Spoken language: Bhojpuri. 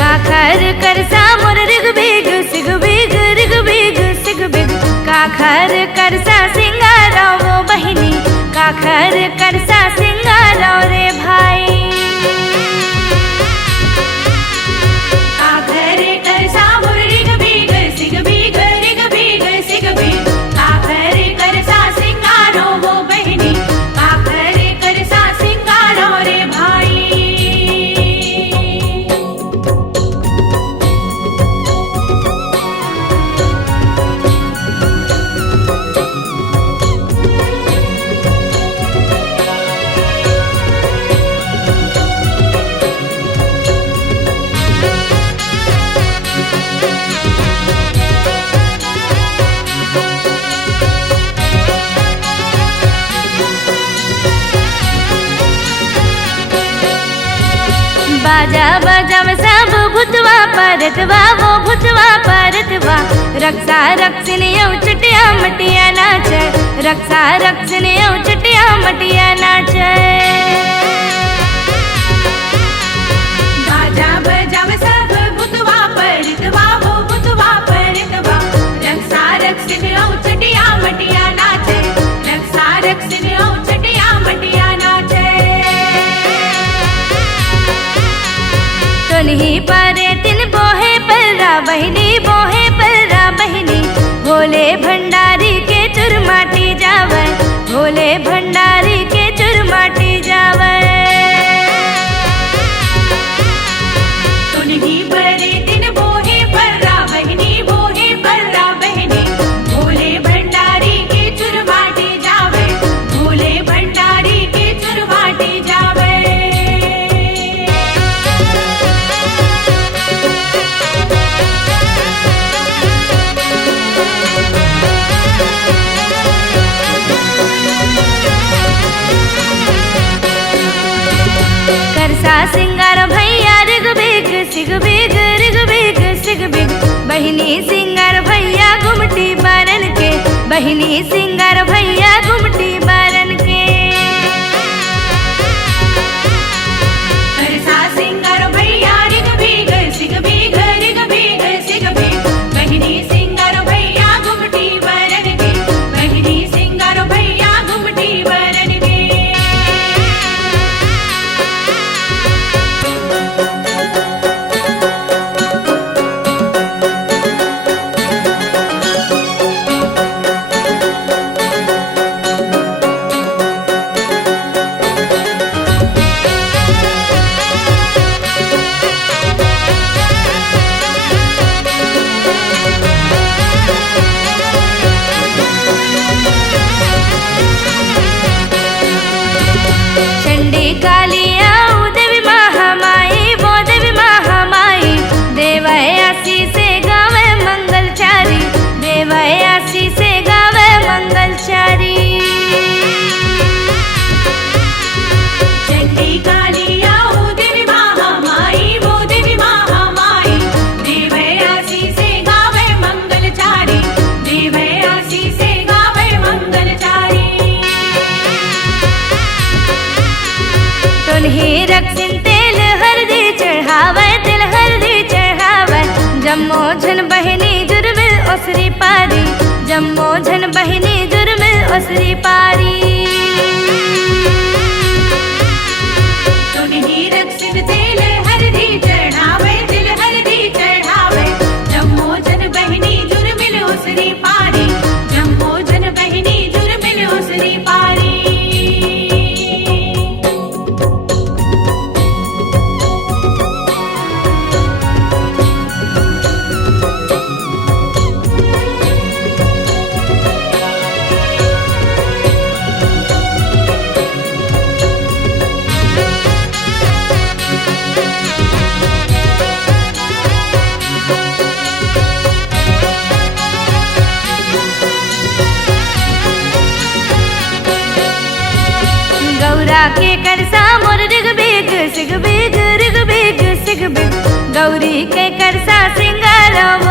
काखर करसा मोर रिग बिग सिग बिग रिग बिग सिग बिग काखर करसा सिंगाराव वो बहिनी काखर करसा सिंगाराव रे भाई काखर करसा मोर रिग बिग सिग बिग रिग बिग सिग बिग काखर करसा सिंगाराव वो बहिनी काखर करसा सिंगाराव रे भाई बाजा बजाव सब भूतवा परतवा वो भूतवा परतवा रक्षा रक्षिणी चटिया मटिया नाच रक्षा रक्षिणी चटिया मटिया नाच बाजा बजाव सब भूतवा परतवा वो भूतवा परतवा रक्षा रक्षिणी चटिया मटिया नाच रक्षा रक्षिणी चटिया मटिया नाच तुन्ही पारे तिन बोहे पलरा बहिनी भोले भंडारी के चुरमाटी जावे भोले भंडारी के चुरमाटी जावे तुन्ही पारे तिन बोहे पलरा बहिनी भोले भंडारी के चुरमाटी जावे भोले भंडारी के चुरमाटी जावे करसा सिंगार भैया रिग बिग सिग बिग रिग बिग सिग बिग बहिनी सिंगार भैया घुमटी बारन के बहिनी सिंगार भैया घुमटी बारन के करसा सिंगार भैया रिग बिग सिग बिग रिग बिग सिग बिग बहिनी सिंगार भैया घुमटी बारन के बहिनी सिंगार भैया घुमटी बारन के चंडी काली आओ देवी महामाई वो देवी महामाई देवयासी से गावे मंगलचारी देवयासी से गावे मंगलचारी चंडी काली आओ देवी महामाई वो देवी महामाई देवयासी से गावे मंगलचारी देवयासी से गावे मंगलचारी तुन्ही रक्षिन तेल हरदी चढ़ावे दिल हरदी चढ़ावे जम्मो झन बहिनी जुर्मिल ओसरी पारी जम्मो झन बहिनी जुर्मिल ओसरी पारी तुन्ही रक्षिन तेल हरदी चढ़ावे दिल हरदी चढ़ावे जम्मो झन बहिनी जुर्मिल ओसरी पारी जम्मो झन बहिनी जुर्मिल ओसरी पारी दुर्गा के करसा मोर ऋग्वेग सिगवेग ऋग्वेग सिगवेग गौरी के करसा सिंगारव